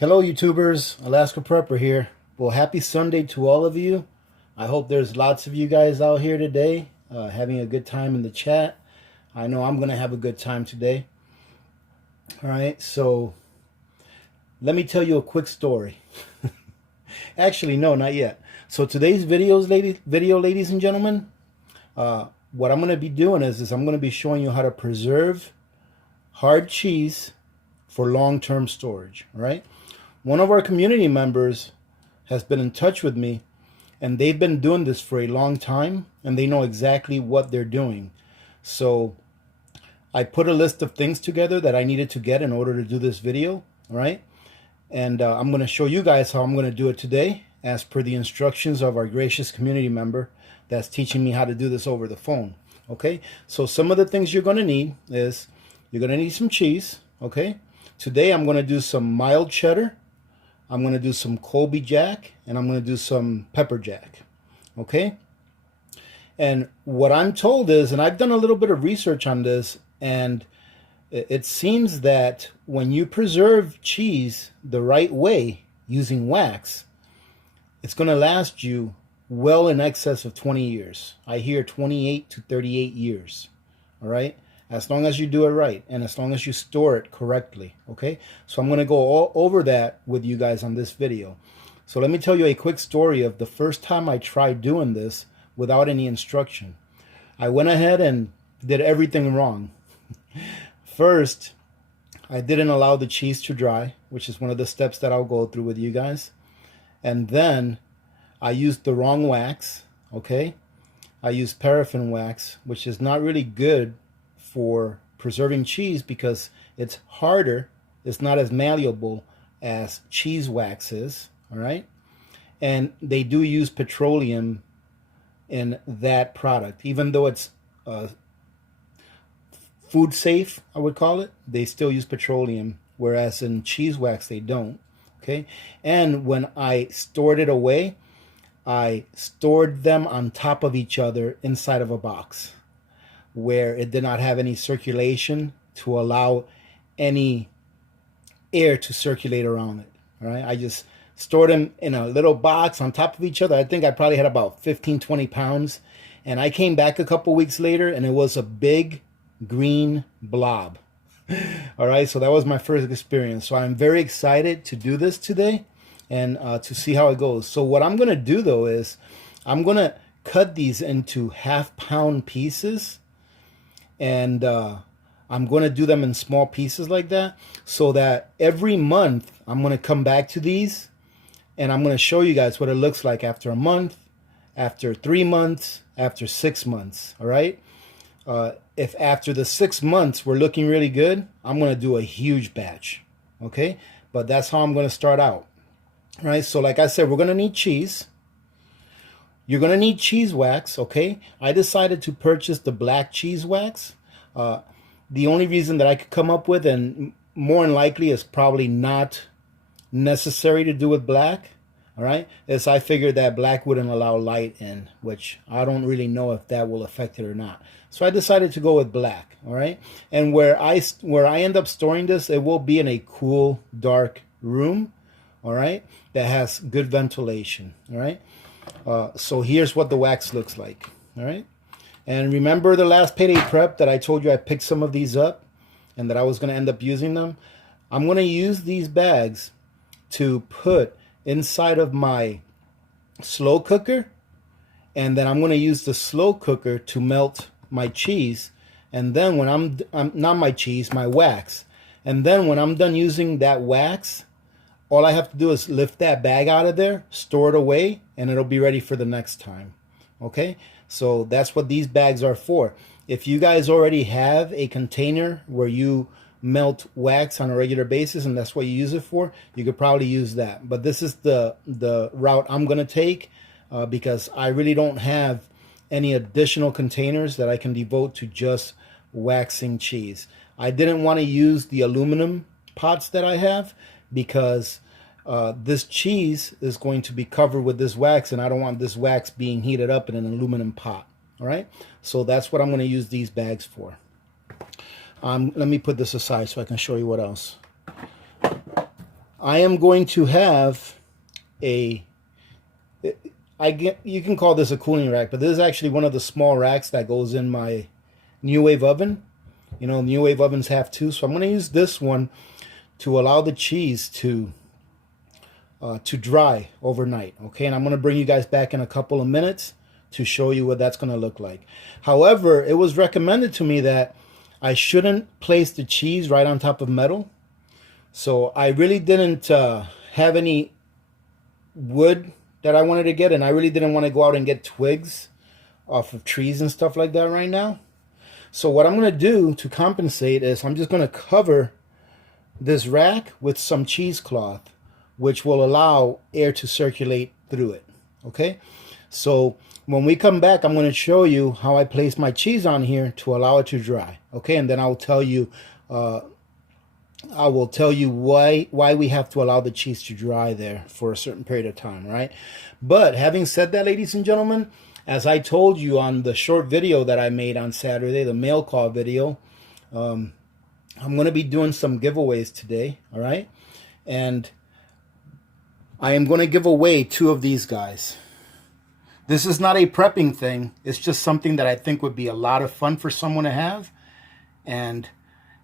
Hello YouTubers, Alaska Prepper here. Well, happy Sunday to all of you. I hope there's lots of you guys out here today having a good time in the chat. I know I'm going to have a good time today. All right, so let me tell you a quick story. Actually, no, not yet. So today's video, ladies and gentlemen, what I'm going to be doing is I'm going to be showing you how to preserve hard cheese for long-term storage, all right? One of our community members has been in touch with me, and they've been doing this for a long time, and they know exactly what they're doing. So I put a list of things together that I needed to get in order to do this video, all right? And I'm going to show you guys how I'm going to do it today as per the instructions of our gracious community member that's teaching me how to do this over the phone, okay? So some of the things you're going to need is you're going to need some cheese, okay? Today I'm going to do some mild cheddar, I'm going to do some Colby Jack, and I'm going to do some pepper jack, okay? And what I'm told is, and I've done a little bit of research on this, and it seems that when you preserve cheese the right way using wax, it's going to last you well in excess of 20 years. I hear 28 to 38 years, all right? As long as you do it right and as long as you store it correctly, okay? So I'm going to go all over that with you guys on this video. So let me tell you a quick story of the first time I tried doing this without any instruction. I went ahead and did everything wrong. First, I didn't allow the cheese to dry, which is one of the steps that I'll go through with you guys. And then I used the wrong wax, okay? I used paraffin wax, which is not really good for preserving cheese because it's harder, it's not as malleable as cheese wax is, all right? And they do use petroleum in that product. Even though it's food safe, I would call it, they still use petroleum, whereas in cheese wax they don't, okay? And when I stored it away, I stored them on top of each other inside of a box where it did not have any circulation to allow any air to circulate around it. All right, I just stored them in a little box on top of each other. I think I probably had about 15, 20 pounds. And I came back a couple weeks later and it was a big green blob. All right, so that was my first experience. So I'm very excited to do this today and to see how it goes. So what I'm going to do though is I'm going to cut these into half-pound pieces. And I'm going to do them in small pieces like that so that every month I'm going to come back to these and I'm going to show you guys what it looks like after a month, after 3 months, after 6 months, all right? If after the 6 months we're looking really good, I'm going to do a huge batch, okay? But that's how I'm going to start out, all right? So like I said, we're going to need cheese. You're going to need cheese wax, okay? I decided to purchase the black cheese wax. The only reason that I could come up with, and more than likely is probably not necessary to do with black, all right, is I figured that black wouldn't allow light in, which I don't really know if that will affect it or not. So I decided to go with black, all right? And where I end up storing this, it will be in a cool, dark room, all right, that has good ventilation, all right? So here's what the wax looks like, all right? And remember the last payday prep that I told you I picked some of these up and that I was going to end up using them? I'm going to use these bags to put inside of my slow cooker, and then I'm going to use the slow cooker to melt my cheese, and then when I'm not my cheese, my wax. And then when I'm done using that wax, all I have to do is lift that bag out of there, store it away, and it'll be ready for the next time. Okay? So that's what these bags are for. If you guys already have a container where you melt wax on a regular basis and that's what you use it for, you could probably use that. But this is the route I'm going to take because I really don't have any additional containers that I can devote to just waxing cheese. I didn't want to use the aluminum pots that I have because this cheese is going to be covered with this wax, and I don't want this wax being heated up in an aluminum pot. All right, so that's what I'm going to use these bags for. Let me put this aside so I can show you what else. I am going to have a, you can call this a cooling rack, but this is actually one of the small racks that goes in my New Wave oven. You know, New Wave ovens have two, so I'm going to use this one to allow the cheese to dry overnight. Okay, and I'm going to bring you guys back in a couple of minutes to show you what that's going to look like. However, it was recommended to me that I shouldn't place the cheese right on top of metal. So I really didn't have any wood that I wanted to get, and I really didn't want to go out and get twigs off of trees and stuff like that right now. So what I'm going to do to compensate is I'm just going to cover this rack with some cheesecloth, which will allow air to circulate through it. Okay, so when we come back, I'm going to show you how I place my cheese on here to allow it to dry. Okay, and then I'll tell you why we have to allow the cheese to dry there for a certain period of time, right? But having said that, ladies and gentlemen, as I told you on the short video that I made on Saturday, the mail call video, I'm going to be doing some giveaways today, all right? And I am going to give away two of these guys. This is not a prepping thing. It's just something that I think would be a lot of fun for someone to have. And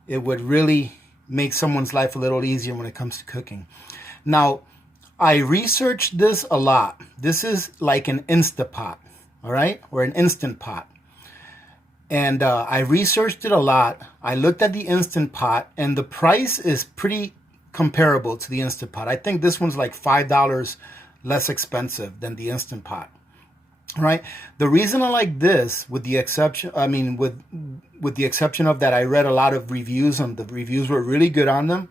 it would really make someone's life a little easier when it comes to cooking. Now, I researched this a lot. This is like an Instapot, all right? Or an Instant Pot. And I researched it a lot. I looked at the Instant Pot, and the price is pretty comparable to the Instant Pot. I think this one's like $5 less expensive than the Instant Pot. Right. The reason I like this, with the exception, with the exception of that, I read a lot of reviews, and the reviews were really good on them,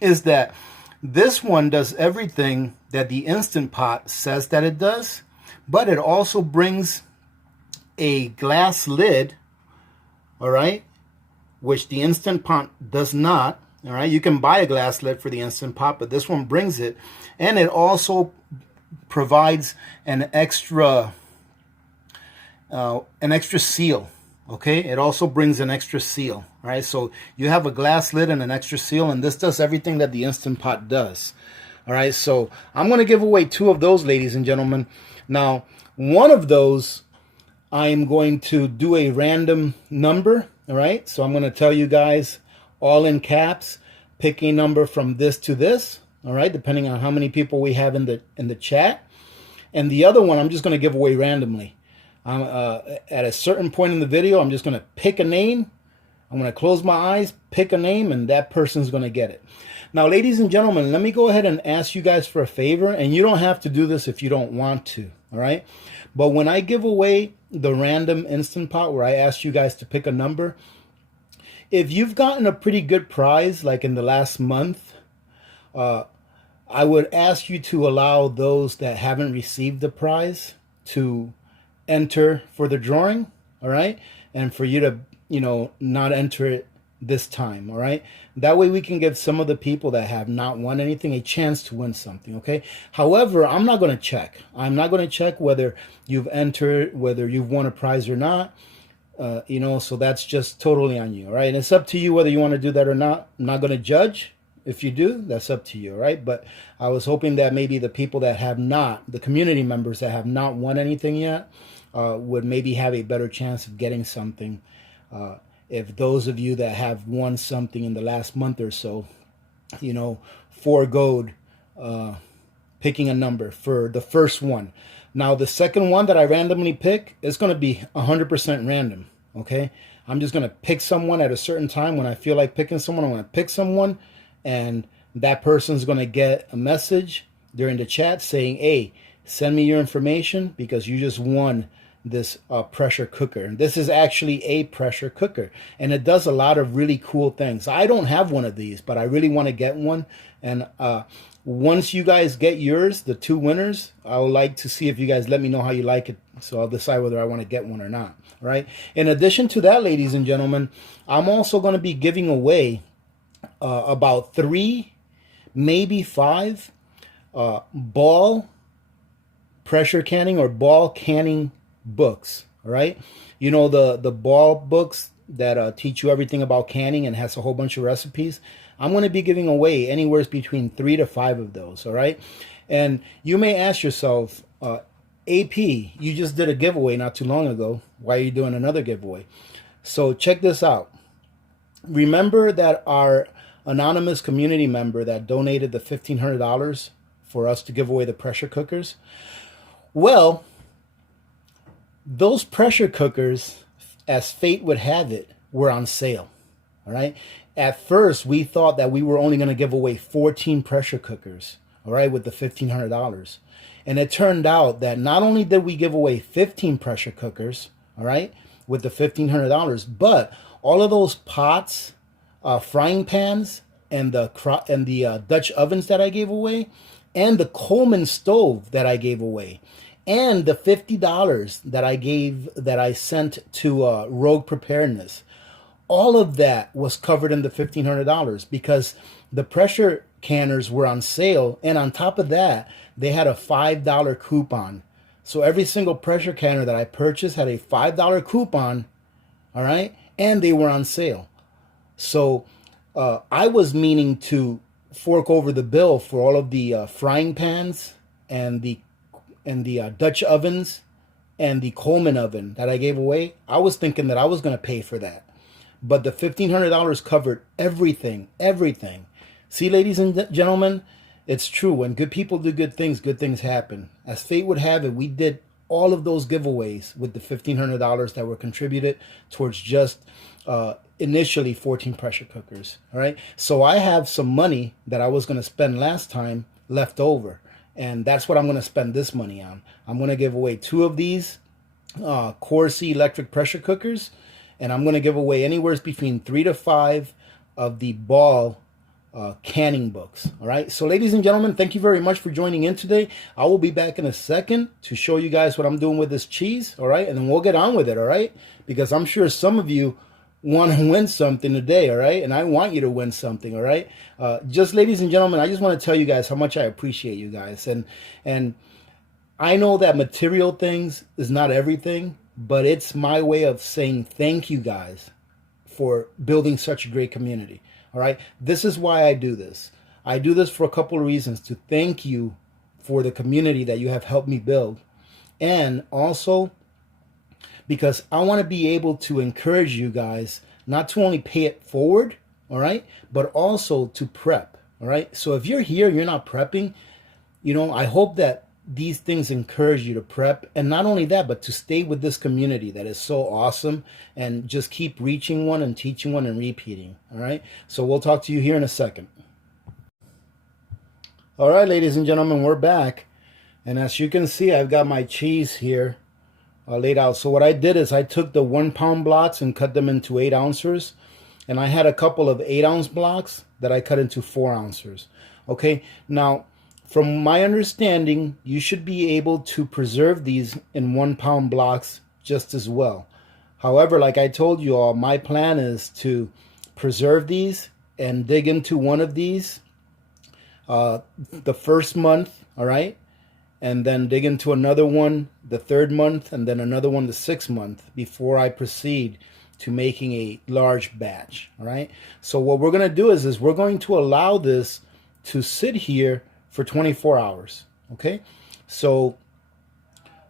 is that this one does everything that the Instant Pot says that it does, but it also brings a glass lid, all right, which the Instant Pot does not. All right, you can buy a glass lid for the Instant Pot, but this one brings it, and it also provides an extra seal. Okay, it also brings an extra seal. All right, so you have a glass lid and an extra seal, and this does everything that the Instant Pot does. All right, so I'm going to give away two of those, ladies and gentlemen. Now, one of those, I'm going to do a random number. All right, so I'm going to tell you guys all in caps, pick a number from this to this. All right, depending on how many people we have in the chat. And the other one, I'm just going to give away randomly. At a certain point in the video, I'm just going to pick a name. I'm going to close my eyes, pick a name, and that person's going to get it. Now, ladies and gentlemen, let me go ahead and ask you guys for a favor, and you don't have to do this if you don't want to, all right? But when I give away the random Instant Pot where I ask you guys to pick a number, if you've gotten a pretty good prize, like in the last month, I would ask you to allow those that haven't received the prize to enter for the drawing, all right? And for you to, not enter it this time, all right? That way we can give some of the people that have not won anything a chance to win something, okay? However, I'm not going to check. I'm not going to check whether you've entered, whether you've won a prize or not. So that's just totally on you, all right? And it's up to you whether you want to do that or not. I'm not going to judge. If you do, that's up to you, all right? But I was hoping that maybe the people that have not, the community members that have not won anything yet, would maybe have a better chance of getting something. If those of you that have won something in the last month or so, foregoed picking a number for the first one. Now, the second one that I randomly pick is going to be 100% random, okay? I'm just going to pick someone at a certain time. When I feel like picking someone, I'm going to pick someone. And that person's going to get a message during the chat saying, hey, send me your information because you just won this pressure cooker. And this is actually a pressure cooker. And it does a lot of really cool things. I don't have one of these, but I really want to get one. And once you guys get yours, the two winners, I would like to see if you guys let me know how you like it. So I'll decide whether I want to get one or not. Right? In addition to that, ladies and gentlemen, I'm also going to be giving away about 3, maybe 5 ball pressure canning or ball canning books. All right, the ball books that teach you everything about canning and has a whole bunch of recipes. I'm going to be giving away anywhere between 3 to 5 of those, all right? And you may ask yourself, AP, you just did a giveaway not too long ago. Why are you doing another giveaway? So check this out. Remember that our anonymous community member that donated the $1,500 for us to give away the pressure cookers? Well, those pressure cookers, as fate would have it, were on sale. All right. At first, we thought that we were only going to give away 14 pressure cookers, all right, with the $1,500. And it turned out that not only did we give away 15 pressure cookers, all right, with the $1,500, but all of those pots, frying pans, and the Dutch ovens that I gave away, and the Coleman stove that I gave away, and the $50 that I sent to Rogue Preparedness. All of that was covered in the $1,500 because the pressure canners were on sale, and on top of that, they had a $5 coupon. So every single pressure canner that I purchased had a $5 coupon, all right, and they were on sale. So I was meaning to fork over the bill for all of the frying pans and the Dutch ovens and the Coleman oven that I gave away. I was thinking that I was going to pay for that. But the $1,500 covered everything, everything. See, ladies and gentlemen, it's true. When good people do good things happen. As fate would have it, we did all of those giveaways with the $1,500 that were contributed towards just initially 14 pressure cookers. All right. So I have some money that I was going to spend last time left over. And that's what I'm going to spend this money on. I'm going to give away 2 of these Corsi electric pressure cookers. And I'm going to give away anywhere between 3 to 5 of the Ball canning books. All right. So ladies and gentlemen, thank you very much for joining in today. I will be back in a second to show you guys what I'm doing with this cheese. All right. And then we'll get on with it. All right. Because I'm sure some of you want to win something today. All right. And I want you to win something. All right. Just ladies and gentlemen, I just want to tell you guys how much I appreciate you guys. And I know that material things is not everything, but it's my way of saying thank you guys for building such a great community. All right. This is why I do this. I do this for a couple of reasons: to thank you for the community that you have helped me build. And also because I want to be able to encourage you guys not to only pay it forward, all right, but also to prep. All right. So if you're here, you're not prepping, I hope that these things encourage you to prep, and not only that, but to stay with this community that is so awesome, and just keep reaching one and teaching one and repeating. All right. So we'll talk to you here in a second. All right, ladies and gentlemen, we're back. And as you can see, I've got my cheese here laid out. So what I did is I took the 1 pound blocks and cut them into 8 ounces. And I had a couple of 8-ounce blocks that I cut into 4 ounces. Okay. Now, from my understanding, you should be able to preserve these in 1 pound blocks just as well. However, like I told you all, my plan is to preserve these and dig into one of these the first month, all right? And then dig into another one the 3rd month, and then another one the 6th month before I proceed to making a large batch, all right? So what we're going to do is we're going to allow this to sit here for 24 hours, okay? So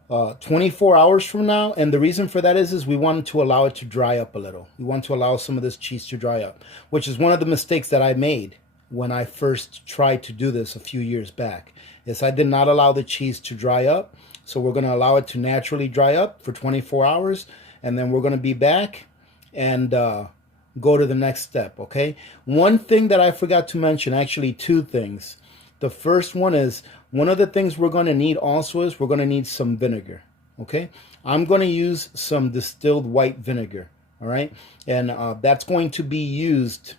24 hours from now, and the reason for that is we want to allow it to dry up a little. We want to allow some of this cheese to dry up, which is one of the mistakes that I made when I first tried to do this a few years back. Is I did not allow the cheese to dry up. So we're going to allow it to naturally dry up for 24 hours, and then we're going to be back and go to the next step, okay? One thing that I forgot to mention, actually 2 things. The first one is, one of the things we're going to need also is we're going to need some vinegar, okay? I'm going to use some distilled white vinegar, all right? And that's going to be used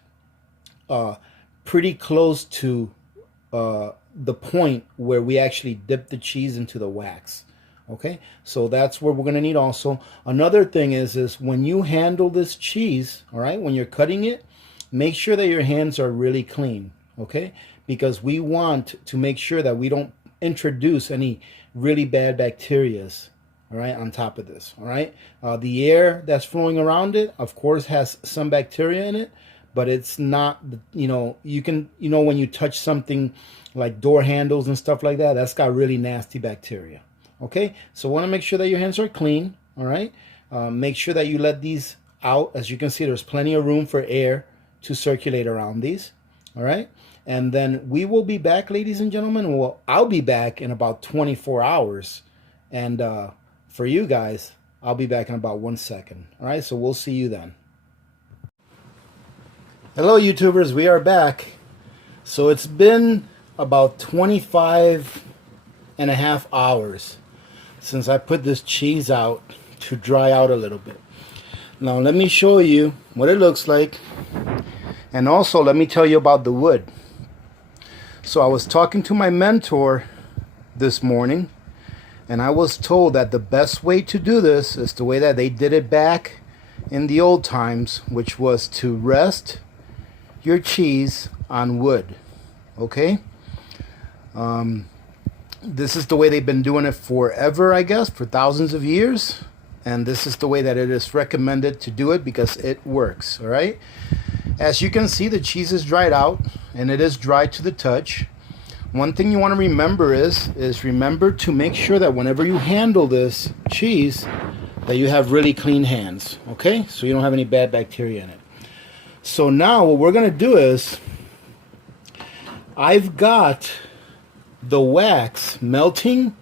pretty close to the point where we actually dip the cheese into the wax, okay? So that's what we're going to need also. Another thing is when you handle this cheese, all right, when you're cutting it, make sure that your hands are really clean, okay? Because we want to make sure that we don't introduce any really bad bacterias all right, on top of this, all right. The air that's flowing around it, of course, has some bacteria in it, but it's not, you know, you can, you know, when you touch something like door handles and stuff like that, that's got really nasty bacteria. Okay, so want to make sure that your hands are clean, all right. Make sure that you let these out. As you can see, there's plenty of room for air to circulate around these, all right. And then we will be back, ladies and gentlemen. Well, I'll be back in about 24 hours, and for you guys, I'll be back in about 1 second. All right, so we'll see you then. Hello, YouTubers. We are back. So it's been about 25 and a half hours since I put this cheese out to dry out a little bit. Now, let me show you what it looks like. And also, let me tell you about the wood. So I was talking to my mentor this morning, and I was told that the best way to do this is the way that they did it back in the old times, which was to rest your cheese on wood. Okay? This is the way they've been doing it forever, I guess, for thousands of years. And this is the way that it is recommended to do it because it works. All right? As you can see, the cheese is dried out, and it is dry to the touch. One thing you want to remember is remember to make sure that whenever you handle this cheese, that you have really clean hands, okay? So you don't have any bad bacteria in it. So now what we're going to do is, I've got the wax melting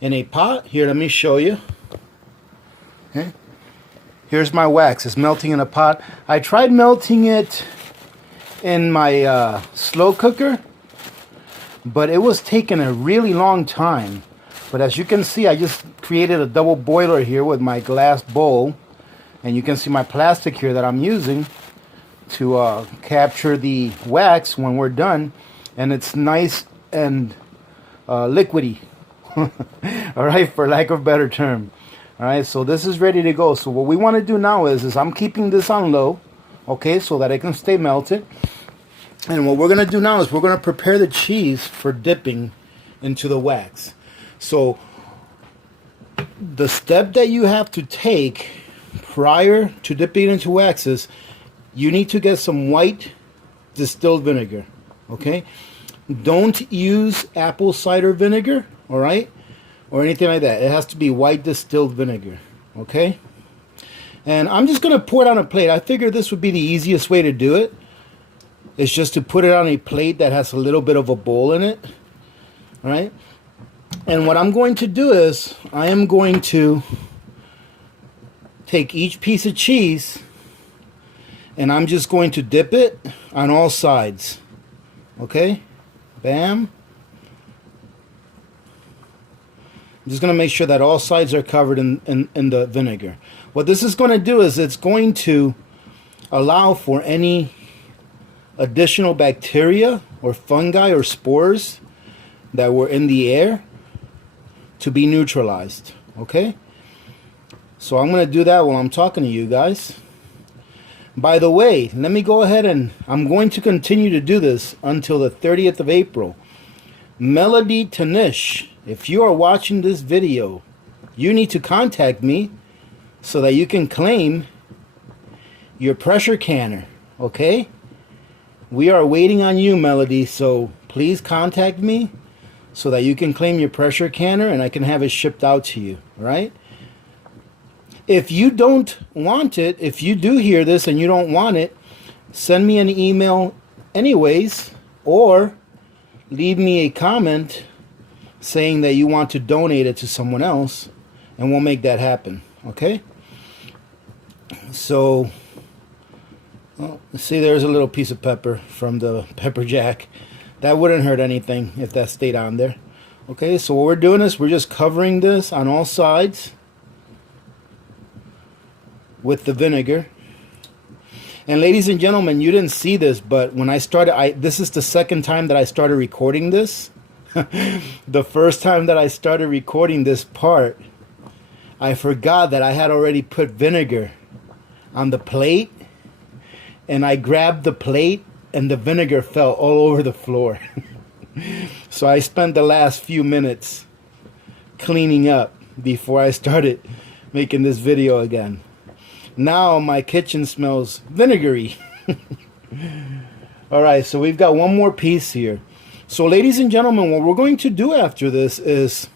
in a pot. Here, let me show you. Okay. Here's my wax. It's melting in a pot. I tried melting it in my slow cooker, but it was taking a really long time. But as you can see, I just created a double boiler here with my glass bowl. And you can see my plastic here that I'm using to capture the wax when we're done. And it's nice and liquidy. All right, for lack of a better term. All right, so this is ready to go. So what we want to do now is I'm keeping this on low, okay, so that it can stay melted. And what we're going to do now is we're going to prepare the cheese for dipping into the wax. So the step that you have to take prior to dipping into wax is you need to get some white distilled vinegar, okay? Don't use apple cider vinegar, all right? Or anything like that. It has to be white distilled vinegar, okay? And I'm just going to pour it on a plate. I figured this would be the easiest way to do it. It's just to put it on a plate that has a little bit of a bowl in it, all right? And what I'm going to do is I am going to take each piece of cheese and I'm just going to dip it on all sides, okay? Bam. I'm just going to make sure that all sides are covered in the vinegar. What this is going to do is it's going to allow for any additional bacteria or fungi or spores that were in the air to be neutralized. Okay? So I'm going to do that while I'm talking to you guys. By the way, let me go ahead and I'm going to continue to do this until the 30th of April. Melody Tanish, if you are watching this video, you need to contact me so that you can claim your pressure canner, okay? We are waiting on you, Melody, so please contact me so that you can claim your pressure canner and I can have it shipped out to you, right? If you don't want it, if you do hear this and you don't want it, send me an email anyways, or leave me a comment saying that you want to donate it to someone else, and we'll make that happen, okay? So, well, see, there's a little piece of pepper from the pepper jack. That wouldn't hurt anything if that stayed on there. Okay, so what we're doing is we're just covering this on all sides with the vinegar. And ladies and gentlemen, you didn't see this, but when I started, this is the second time that I started recording this. The first time that I started recording this part, I forgot that I had already put vinegar on the plate, and I grabbed the plate and the vinegar fell all over the floor. So I spent the last few minutes cleaning up before I started making this video again. Now my kitchen smells vinegary. All right, so we've got one more piece here. So ladies and gentlemen, what we're going to do after this is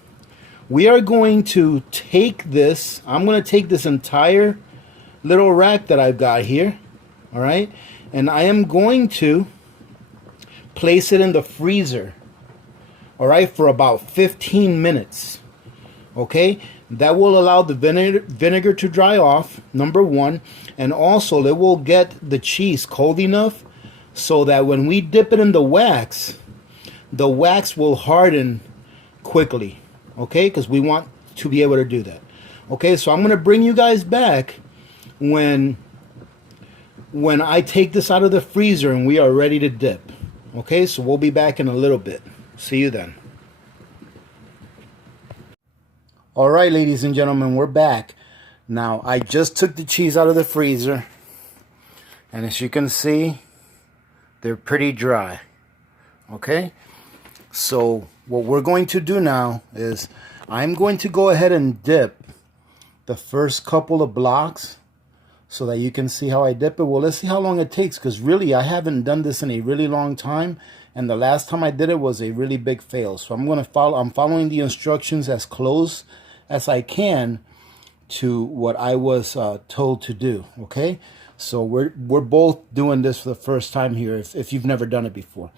we are going to take this. I'm going to take this entire little rack that I've got here. All right, and I am going to place it in the freezer. All right, for about 15 minutes. Okay, that will allow the vinegar to dry off, number one, and also it will get the cheese cold enough so that when we dip it in the wax will harden quickly. Okay, because we want to be able to do that. Okay, so I'm going to bring you guys back when I take this out of the freezer and we are ready to dip. Okay, so we'll be back in a little bit. See you then. All right, ladies and gentlemen, we're back. Now, I just took the cheese out of the freezer, and as you can see, they're pretty dry. Okay, so what we're going to do now is I'm going to go ahead and dip the first couple of blocks so that you can see how I dip it. Well, let's see how long it takes, because really I haven't done this in a really long time, and the last time I did it was a really big fail. So I'm following the instructions as close as I can to what I was told to do. Okay, so we're both doing this for the first time here if you've never done it before.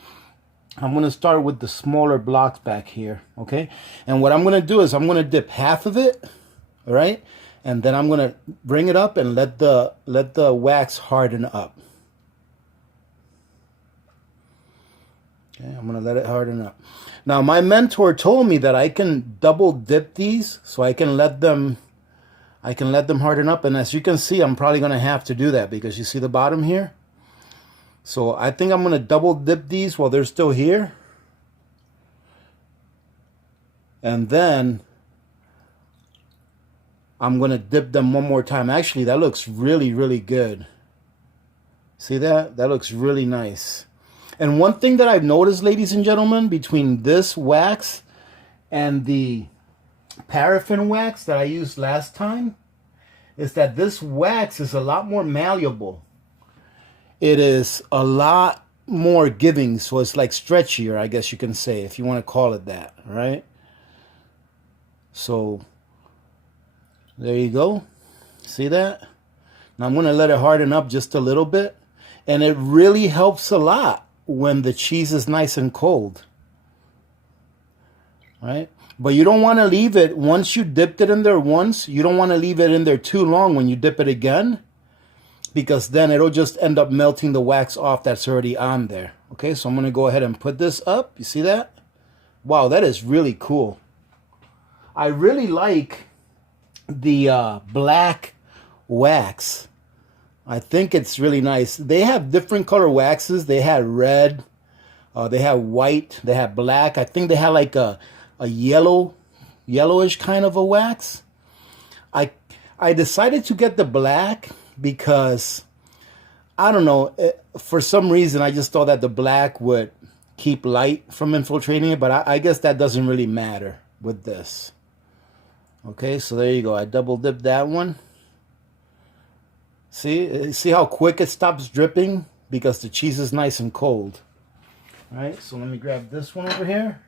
I'm going to start with the smaller blocks back here. Okay, and what I'm going to do is I'm going to dip half of it, all right, and then I'm going to bring it up and let the wax harden up. Okay, I'm going to let it harden up. Now, my mentor told me that I can double dip these, so I can let them harden up. And as you can see, I'm probably going to have to do that because you see the bottom here. So I think I'm going to double dip these while they're still here. And then I'm going to dip them one more time. Actually, that looks really, really good. See that? That looks really nice. And one thing that I've noticed, ladies and gentlemen, between this wax and the paraffin wax that I used last time, is that this wax is a lot more malleable. It is a lot more giving, so it's like stretchier, I guess you can say, if you want to call it that, all right? So there you go. See that? Now I'm going to let it harden up just a little bit, and it really helps a lot when the cheese is nice and cold, right? But you don't want to leave it, once you dipped it in there once, you don't want to leave it in there too long when you dip it again, because then it'll just end up melting the wax off that's already on there. Okay, so I'm going to go ahead and put this up. You see that? Wow, that is really cool. I really like the black wax. I think it's really nice. They have different color waxes. They had red, they have white, they have black. I think they had like a yellowish kind of a wax. I decided to get the black because, I don't know, for some reason I just thought that the black would keep light from infiltrating it, but I guess that doesn't really matter with this. Okay, so there you go. I double dipped that one. See how quick it stops dripping? Because the cheese is nice and cold. All right, so let me grab this one over here.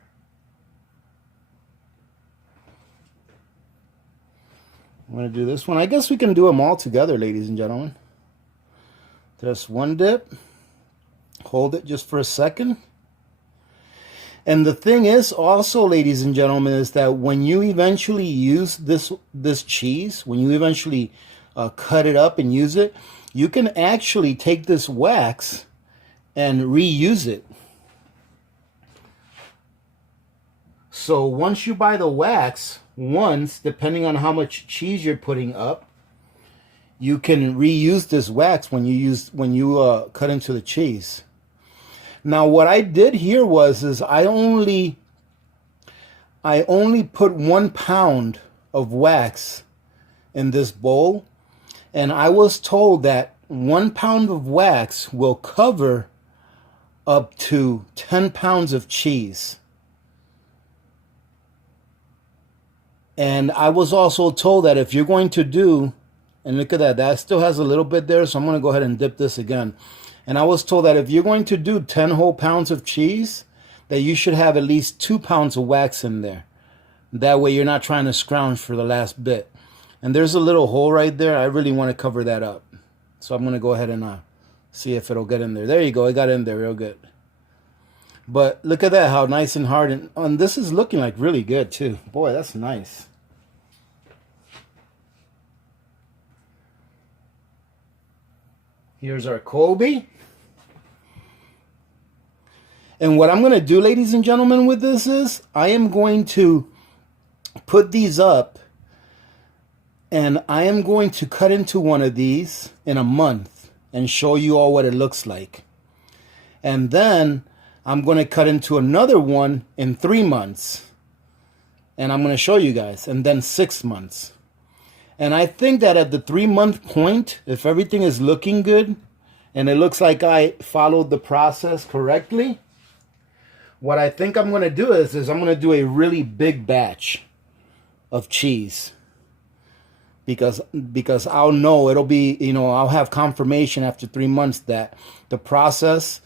I'm going to do this one. I guess we can do them all together, ladies and gentlemen. Just one dip. Hold it just for a second. And the thing is also, ladies and gentlemen, is that when you eventually use this cheese, when you eventually cut it up and use it, you can actually take this wax and reuse it. So once you buy the wax once, depending on how much cheese you're putting up, you can reuse this wax when you cut into the cheese. Now what I did here is I only put 1 pound of wax in this bowl, and I was told that 1 pound of wax will cover up to 10 pounds of cheese. And I was also told that if you're going to do, and look at that, that still has a little bit there, so I'm going to go ahead and dip this again. And I was told that if you're going to do 10 whole pounds of cheese, that you should have at least 2 pounds of wax in there. That way you're not trying to scrounge for the last bit. And there's a little hole right there. I really want to cover that up. So I'm going to go ahead and see if it'll get in there. There you go. It got in there real good. But look at that, how nice and hard. And this is looking like really good too. Boy, that's nice. Here's our Kobe. And what I'm going to do, ladies and gentlemen, with this is I am going to put these up, and I am going to cut into one of these in a month and show you all what it looks like. And then I'm going to cut into another one in 3 months, and I'm going to show you guys, and then 6 months. And I think that at the 3-month point, if everything is looking good and it looks like I followed the process correctly, what I think I'm going to do is I'm going to do a really big batch of cheese. Because I'll know, it'll be, I'll have confirmation after 3 months that the process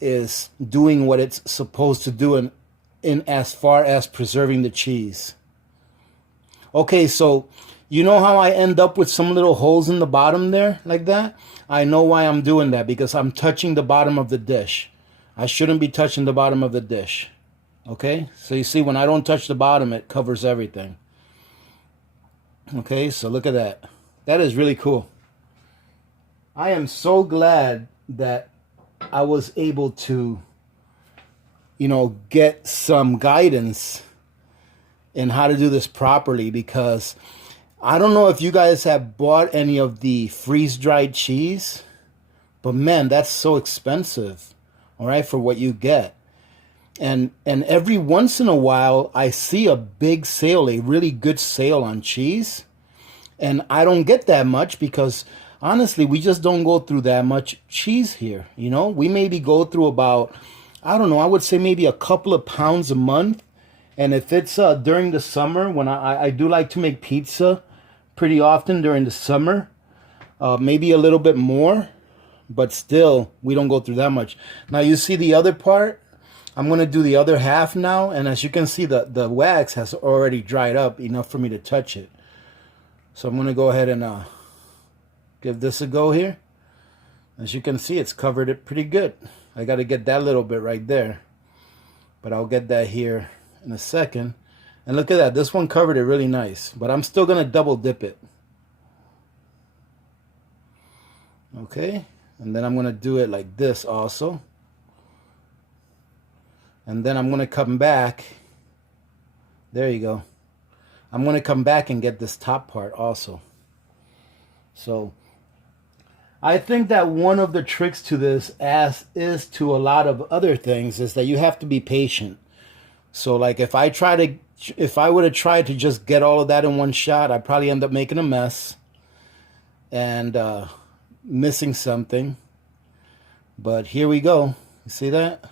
is doing what it's supposed to do in as far as preserving the cheese. Okay, so you know how I end up with some little holes in the bottom there like that? I know why I'm doing that, because I'm touching the bottom of the dish. I shouldn't be touching the bottom of the dish. Okay, so you see, when I don't touch the bottom, it covers everything. Okay, so look at that. That is really cool. I am so glad that I was able to, get some guidance in how to do this properly, because I don't know if you guys have bought any of the freeze-dried cheese, but man, that's so expensive, all right, for what you get. And every once in a while, I see a big sale, a really good sale on cheese. And I don't get that much because, honestly, we just don't go through that much cheese here. We maybe go through about, I don't know, I would say maybe a couple of pounds a month. And if it's during the summer, when I do like to make pizza pretty often during the summer, maybe a little bit more. But still, we don't go through that much. Now, you see the other part? I'm going to do the other half now, and as you can see, the wax has already dried up enough for me to touch it. So I'm going to go ahead and give this a go here. As you can see, it's covered it pretty good. I got to get that little bit right there, but I'll get that here in a second. And look at that, this one covered it really nice, but I'm still going to double dip it. Okay, and then I'm going to do it like this also. And then I'm going to come back. There you go. I'm going to come back and get this top part also. So I think that one of the tricks to this, as is to a lot of other things, is that you have to be patient. So like if I would have tried to just get all of that in one shot, I'd probably end up making a mess and missing something. But here we go. You see that?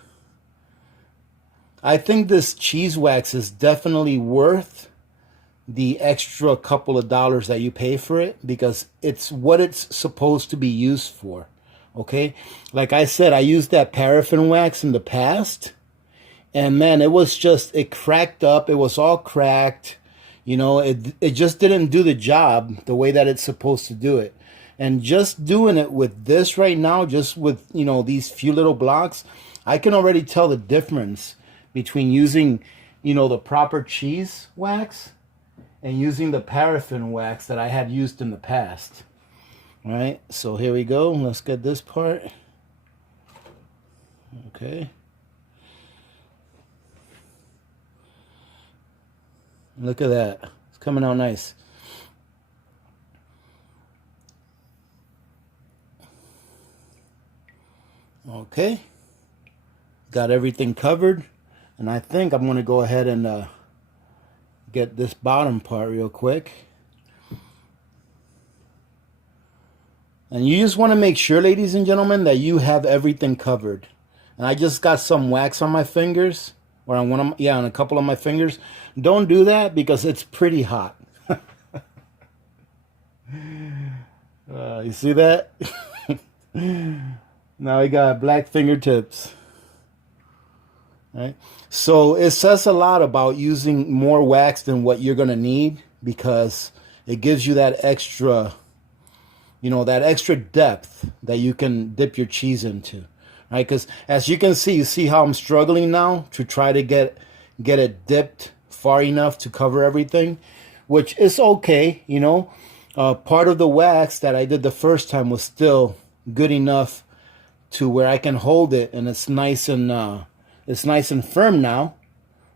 I think this cheese wax is definitely worth the extra couple of dollars that you pay for it, because it's what it's supposed to be used for. Okay, like I said, I used that paraffin wax in the past, and man, it cracked up. It was all cracked. It just didn't do the job the way that it's supposed to do it. And just doing it with this right now, just with these few little blocks, I can already tell the difference between using, the proper cheese wax and using the paraffin wax that I had used in the past. All right, so here we go. Let's get this part. Okay. Look at that. It's coming out nice. Okay. Got everything covered. And I think I'm going to go ahead and get this bottom part real quick. And you just want to make sure, ladies and gentlemen, that you have everything covered. And I just got some wax on my fingers. or on one of yeah, on a couple of my fingers. Don't do that because it's pretty hot. You see that? Now I got black fingertips. Right? So it says a lot about using more wax than what you're going to need, because it gives you that extra, that extra depth that you can dip your cheese into. Right? Because as you can see, you see how I'm struggling now to try to get it dipped far enough to cover everything, which is okay. Part of the wax that I did the first time was still good enough to where I can hold it, and it's nice and firm now.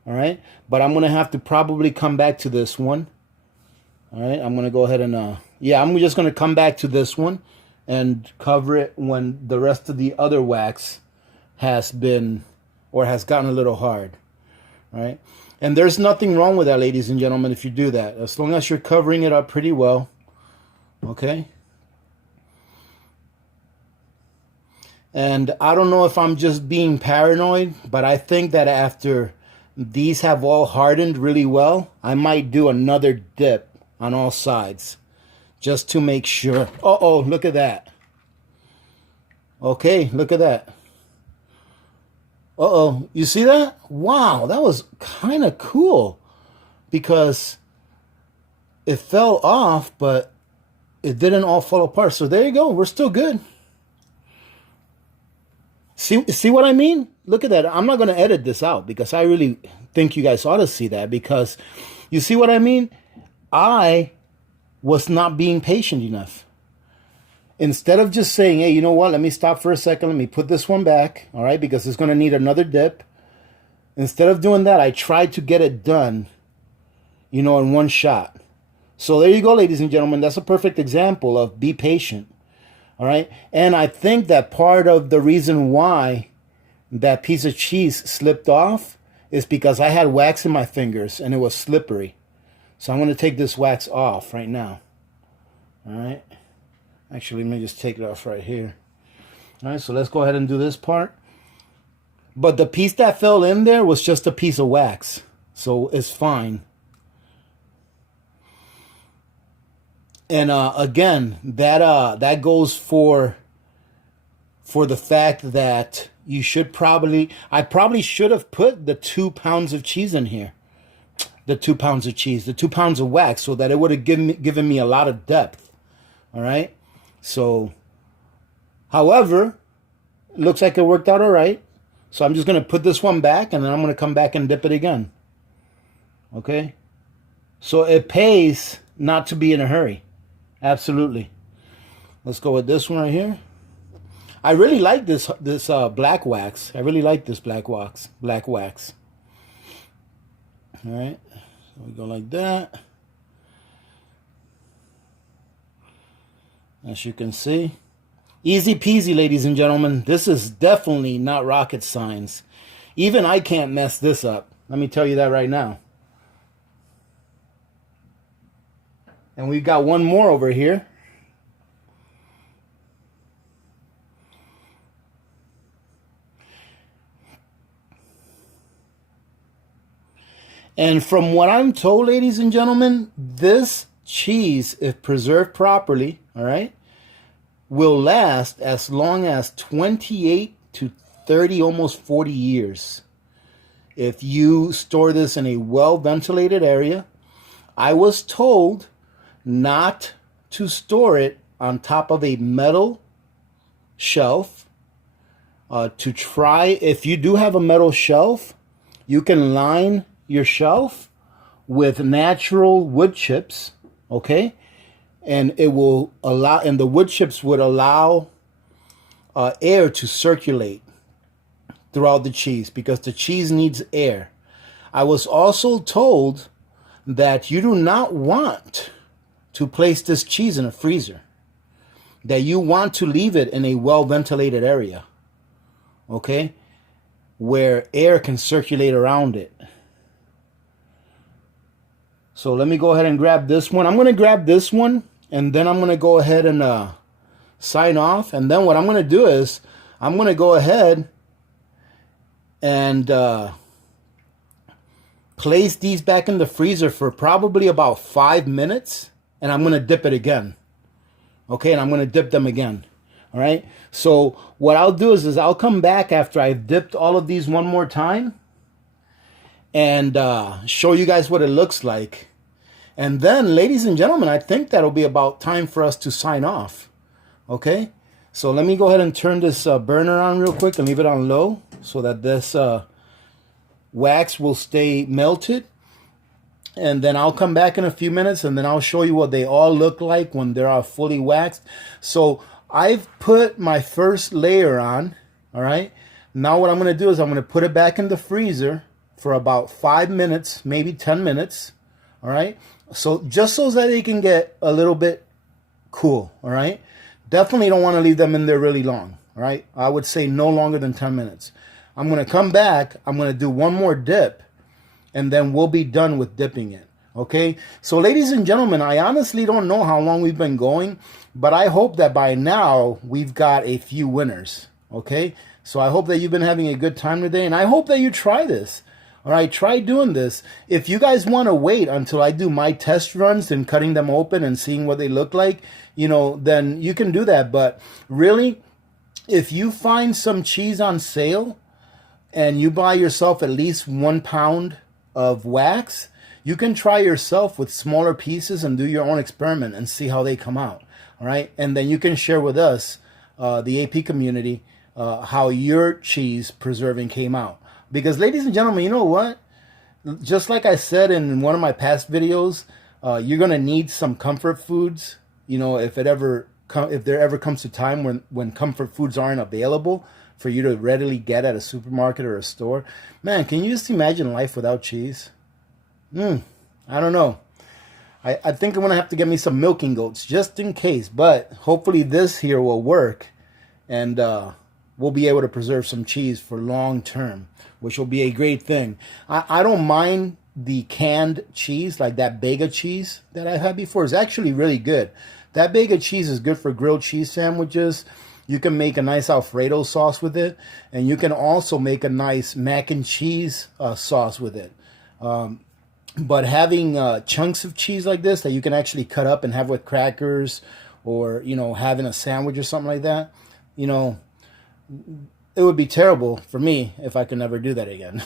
All right, but I'm gonna have to probably come back to this one. All right, I'm gonna go ahead and I'm just gonna come back to this one and cover it when the rest of the other wax has been or has gotten a little hard. All right, and there's nothing wrong with that, ladies and gentlemen, if you do that, as long as you're covering it up pretty well. Okay. And I don't know if I'm just being paranoid, but I think that after these have all hardened really well, I might do another dip on all sides just to make sure. Uh-oh, look at that. Okay, look at that. Uh-oh, you see that? Wow, that was kind of cool because it fell off, but it didn't all fall apart. So there you go. We're still good. See what I mean? Look at that. I'm not going to edit this out because I really think you guys ought to see that, because you see what I mean? I was not being patient enough. Instead of just saying, hey, you know what? Let me stop for a second. Let me put this one back. All right. Because it's going to need another dip. Instead of doing that, I tried to get it done, in one shot. So there you go, ladies and gentlemen. That's a perfect example of be patient. All right. And I think that part of the reason why that piece of cheese slipped off is because I had wax in my fingers and it was slippery. So I'm going to take this wax off right now. All right. Actually, let me just take it off right here. All right. So let's go ahead and do this part. But the piece that fell in there was just a piece of wax. So it's fine. And again, that goes for the fact that you should I probably should have put the 2 pounds of cheese in here. The 2 pounds of cheese, the 2 pounds of wax, so that it would have given me a lot of depth. All right. So, however, it looks like it worked out all right. So I'm just going to put this one back, and then I'm going to come back and dip it again. Okay. So it pays not to be in a hurry. Absolutely. Let's go with this one right here. I really like this black wax. I really like this black wax. All right. So we go like that. As you can see. Easy peasy, ladies and gentlemen. This is definitely not rocket science. Even I can't mess this up. Let me tell you that right now. And we've got one more over here. And from what I'm told, ladies and gentlemen, this cheese, if preserved properly, all right, will last as long as 28 to 30, almost 40 years. If you store this in a well-ventilated area. I was told not to store it on top of a metal shelf. To try, if you do have a metal shelf, you can line your shelf with natural wood chips, okay? And it will allow, and the wood chips would allow air to circulate throughout the cheese, because the cheese needs air. I was also told that you do not want to place this cheese in a freezer, that you want to leave it in a well-ventilated area, okay, where air can circulate around it. So let me go ahead and grab this one. I'm going to grab this one, and then I'm going to go ahead and sign off. And then what I'm going to do is I'm going to go ahead and place these back in the freezer for probably about 5 minutes, and I'm going to dip it again. Okay, and I'm going to dip them again. All right, so what I'll do is I'll come back after I've dipped all of these one more time and show you guys what it looks like. And then, ladies and gentlemen, I think that'll be about time for us to sign off. Okay, so let me go ahead and turn this burner on real quick and leave it on low so that this wax will stay melted. And then I'll come back in a few minutes and then I'll show you what they all look like when they're all fully waxed. So I've put my first layer on. All right, now what I'm going to do is I'm going to put it back in the freezer for about 5 minutes, maybe 10 minutes. All right, so just so that they can get a little bit cool. All right, definitely don't want to leave them in there really long. All right, I would say no longer than 10 minutes. I'm going to come back, I'm going to do one more dip, and then we'll be done with dipping it. Okay, so ladies and gentlemen, I honestly don't know how long we've been going, but I hope that by now we've got a few winners. Okay, so I hope that you've been having a good time today, and I hope that you try this. All right, try doing this. If you guys want to wait until I do my test runs and cutting them open and seeing what they look like, you know, then you can do that. But really, if you find some cheese on sale and you buy yourself at least 1 pound of wax, you can try yourself with smaller pieces and do your own experiment and see how they come out. All right, and then you can share with us, the AP community, how your cheese preserving came out. Because ladies and gentlemen, you know what? Just like I said in one of my past videos, you're going to need some comfort foods. You know, if there ever comes a time when comfort foods aren't available for you to readily get at a supermarket or a store. Man, can you just imagine life without cheese? I don't know. I think I'm going to have to get me some milking goats just in case. But hopefully this here will work. And we'll be able to preserve some cheese for long term, which will be a great thing. I don't mind the canned cheese, like that Bega cheese that I've had before. Is actually really good. That Bega cheese is good for grilled cheese sandwiches. You can make a nice Alfredo sauce with it, and you can also make a nice mac and cheese sauce with it. But having chunks of cheese like this that you can actually cut up and have with crackers, or, you know, having a sandwich or something like that, you know, it would be terrible for me if I could never do that again.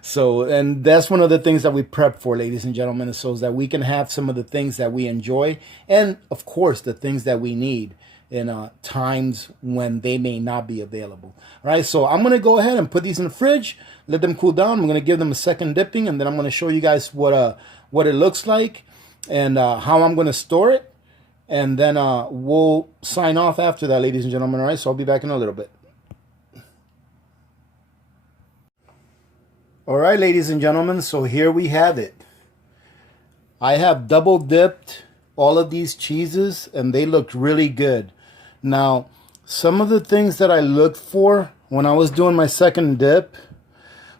So, and that's one of the things that we prep for, ladies and gentlemen, so that we can have some of the things that we enjoy, and of course the things that we need in times when they may not be available. All right, so I'm going to go ahead and put these in the fridge, let them cool down. I'm going to give them a second dipping, and then I'm going to show you guys what it looks like and how I'm going to store it. And then we'll sign off after that, ladies and gentlemen. All right, so I'll be back in a little bit. All right, ladies and gentlemen, so here we have it. I have double dipped all of these cheeses, and they looked really good. Now, some of the things that I looked for when I was doing my second dip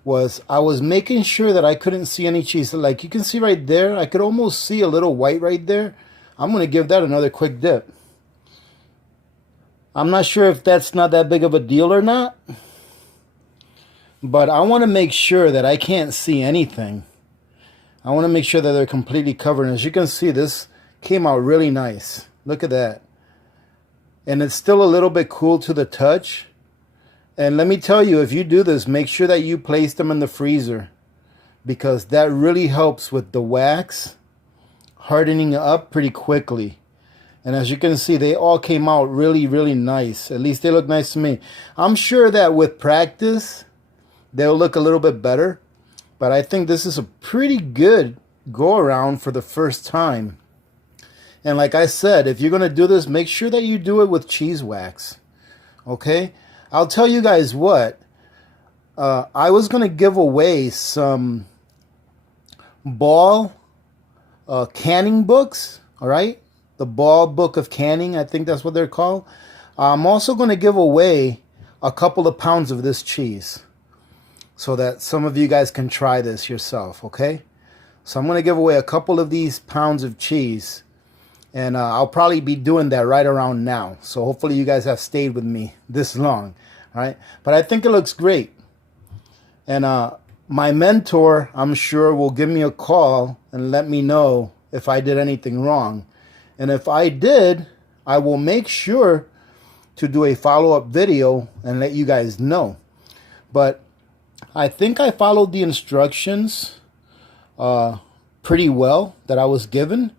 was I was making sure that I couldn't see any cheese. Like you can see right there, I could almost see a little white right there. I'm going to give that another quick dip. I'm not sure if that's not that big of a deal or not, but I want to make sure that I can't see anything. I want to make sure that they're completely covered. As you can see, this came out really nice. Look at that. And it's still a little bit cool to the touch. And let me tell you, if you do this, make sure that you place them in the freezer, because that really helps with the wax hardening up pretty quickly. And as you can see, they all came out really, really nice. At least they look nice to me. I'm sure that with practice, they'll look a little bit better. But I think this is a pretty good go around for the first time. And like I said, if you're going to do this, make sure that you do it with cheese wax. Okay? I'll tell you guys what. I was going to give away some Ball canning books. All right? The Ball Book of Canning. I think that's what they're called. I'm also going to give away a couple of pounds of this cheese, so that some of you guys can try this yourself, okay? So I'm going to give away a couple of these pounds of cheese, and I'll probably be doing that right around now. So hopefully you guys have stayed with me this long, all right? But I think it looks great. And my mentor, I'm sure, will give me a call and let me know if I did anything wrong. And if I did, I will make sure to do a follow-up video and let you guys know. But I think I followed the instructions pretty well that I was given.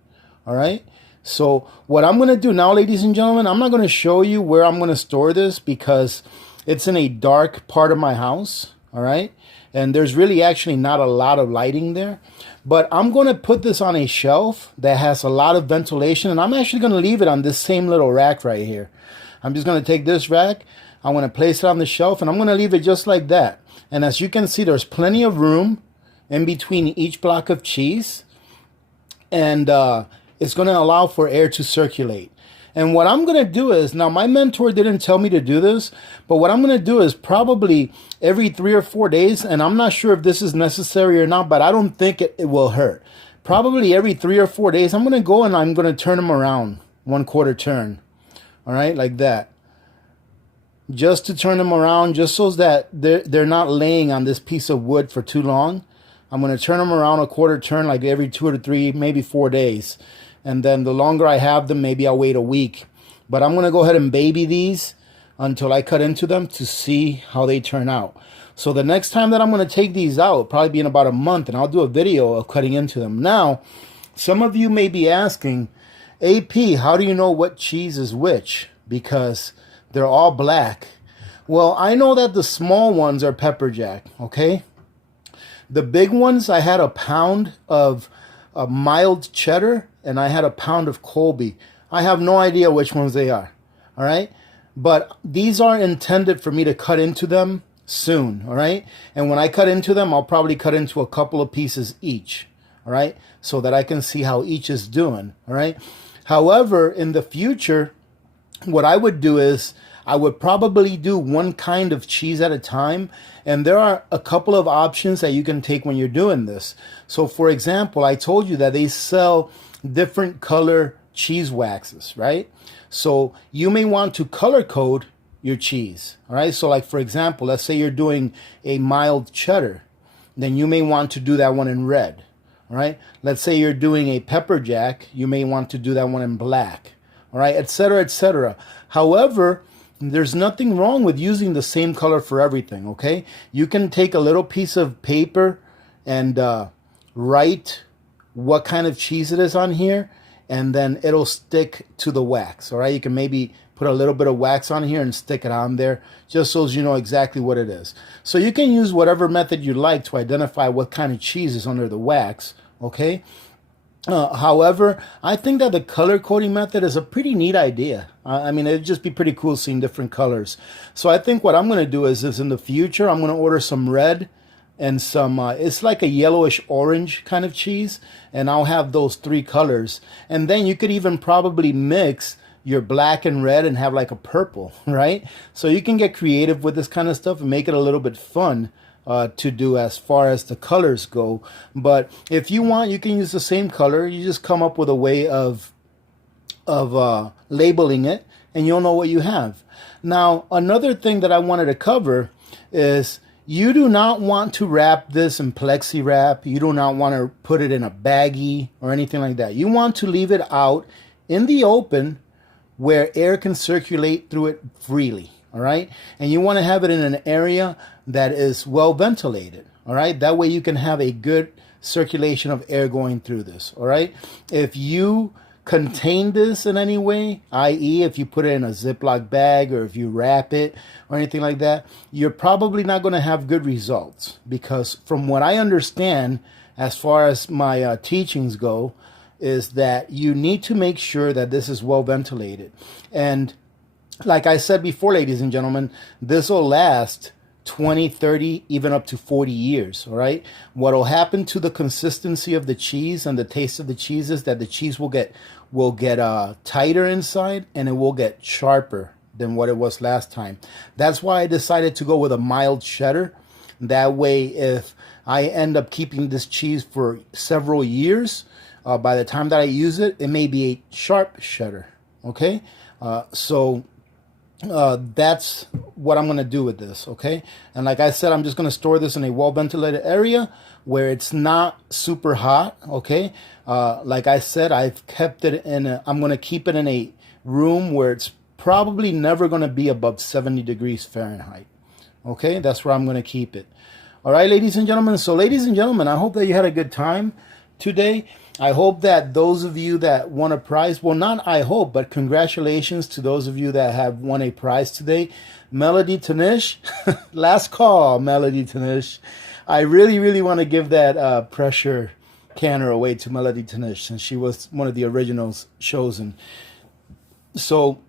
All right. So what I'm going to do now, ladies and gentlemen, I'm not going to show you where I'm going to store this because it's in a dark part of my house. All right. And there's really actually not a lot of lighting there. But I'm going to put this on a shelf that has a lot of ventilation. And I'm actually going to leave it on this same little rack right here. I'm just going to take this rack. I'm going to place it on the shelf. And I'm going to leave it just like that. And as you can see, there's plenty of room in between each block of cheese. And it's going to allow for air to circulate. And what I'm going to do is, now my mentor didn't tell me to do this, but what I'm going to do is probably every 3 or 4 days, and I'm not sure if this is necessary or not, but I don't think it will hurt. Probably every 3 or 4 days, I'm going to go and I'm going to turn them around 1/4 turn. All right, like that. Just to turn them around, just so that they're not laying on this piece of wood for too long. I'm going to turn them around 1/4 turn like every 2 or 3, maybe 4 days. And then the longer I have them, maybe I'll wait a week. But I'm going to go ahead and baby these until I cut into them to see how they turn out. So the next time that I'm going to take these out, probably be in about a month, and I'll do a video of cutting into them. Now, some of you may be asking, AP, how do you know what cheese is which? Because they're all black. Well, I know that the small ones are pepper jack, okay? The big ones, I had a pound of mild cheddar, and I had a pound of Colby. I have no idea which ones they are, all right? But these are intended for me to cut into them soon, all right? And when I cut into them, I'll probably cut into a couple of pieces each, all right? So that I can see how each is doing, all right? However, in the future, what I would do is I would probably do one kind of cheese at a time. And there are a couple of options that you can take when you're doing this. So for example, I told you that they sell different color cheese waxes, right? So you may want to color code your cheese, all right? So like, for example, let's say you're doing a mild cheddar, then you may want to do that one in red, all right? Let's say you're doing a pepper jack, you may want to do that one in black, all right, etc., etc. However, there's nothing wrong with using the same color for everything, okay? You can take a little piece of paper and write what kind of cheese it is on here, and then it'll stick to the wax, all right? You can maybe put a little bit of wax on here and stick it on there, just so as you know exactly what it is. So you can use whatever method you like to identify what kind of cheese is under the wax, okay? However, I think that the color coding method is a pretty neat idea. I mean, it'd just be pretty cool seeing different colors. So I think what I'm going to do is in the future, I'm going to order some red and some, it's like a yellowish orange kind of cheese. And I'll have those 3 colors. And then you could even probably mix your black and red and have like a purple, right? So you can get creative with this kind of stuff and make it a little bit fun to do as far as the colors go. But if you want, you can use the same color. You just come up with a way of labeling it, and you'll know what you have. Now, another thing that I wanted to cover is you do not want to wrap this in plexi wrap. You do not want to put it in a baggie or anything like that. You want to leave it out in the open where air can circulate through it freely, all right? And you want to have it in an area that is well ventilated, all right? That way you can have a good circulation of air going through this, all right? If you contain this in any way, i.e. if you put it in a Ziploc bag or if you wrap it or anything like that, you're probably not going to have good results, because from what I understand, as far as my teachings go, is that you need to make sure that this is well ventilated. And like I said before, ladies and gentlemen, this will last 20, 30, even up to 40 years, all right? What will happen to the consistency of the cheese and the taste of the cheese is that the cheese will get tighter inside, and it will get sharper than what it was last time. That's why I decided to go with a mild cheddar. That way, if I end up keeping this cheese for several years, by the time that I use it, it may be a sharp cheddar, okay? So that's what I'm going to do with this, okay? And like I said, I'm just going to store this in a well-ventilated area where it's not super hot, okay? Like I said, I've kept it I'm going to keep it in a room where it's probably never going to be above 70 degrees Fahrenheit, okay? That's where I'm going to keep it. All right, ladies and gentlemen. So, ladies and gentlemen, I hope that you had a good time today. I hope that those of you that won a prize, well, not I hope, but congratulations to those of you that have won a prize today. Melody Tanish, last call, Melody Tanish. I really, really want to give that pressure canner away to Melody Tanish, since she was one of the originals chosen. So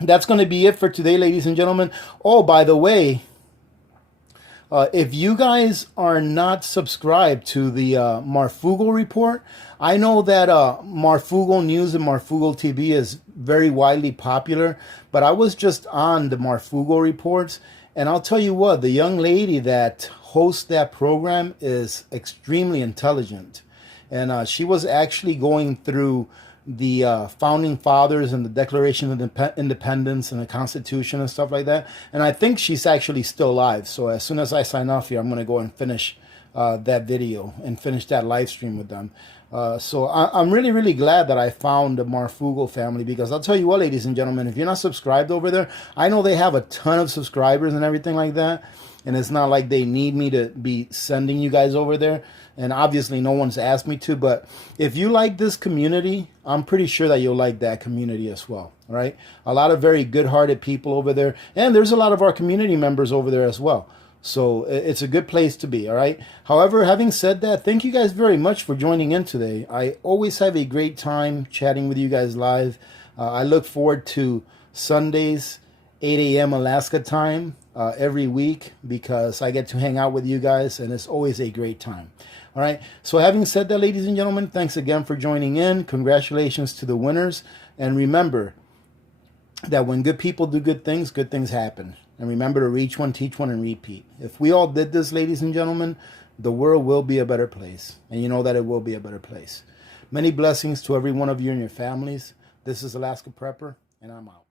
that's going to be it for today, ladies and gentlemen. Oh, by the way, if you guys are not subscribed to the Marfugal report, I know that Marfugal News and Marfugal TV is very widely popular, but I was just on the Marfugal reports, and I'll tell you what, the young lady that hosts that program is extremely intelligent. And she was actually going through the founding fathers and the Declaration of Independence and the Constitution and stuff like that. And I think she's actually still alive. So as soon as I sign off here, I'm going to go and finish that video and finish that live stream with them. So I'm really, really glad that I found the Marfugal family, because I'll tell you what, ladies and gentlemen, if you're not subscribed over there, I know they have a ton of subscribers and everything like that. And it's not like they need me to be sending you guys over there. And obviously no one's asked me to, but if you like this community, I'm pretty sure that you'll like that community as well. All right. A lot of very good-hearted people over there. And there's a lot of our community members over there as well. So it's a good place to be. All right. However, having said that, thank you guys very much for joining in today. I always have a great time chatting with you guys live. I look forward to Sundays, 8 a.m. Alaska time every week, because I get to hang out with you guys, and it's always a great time. All right. So having said that, ladies and gentlemen, thanks again for joining in. Congratulations to the winners. And remember that when good people do good things happen. And remember to reach one, teach one, and repeat. If we all did this, ladies and gentlemen, the world will be a better place. And you know that it will be a better place. Many blessings to every one of you and your families. This is Alaska Prepper, and I'm out.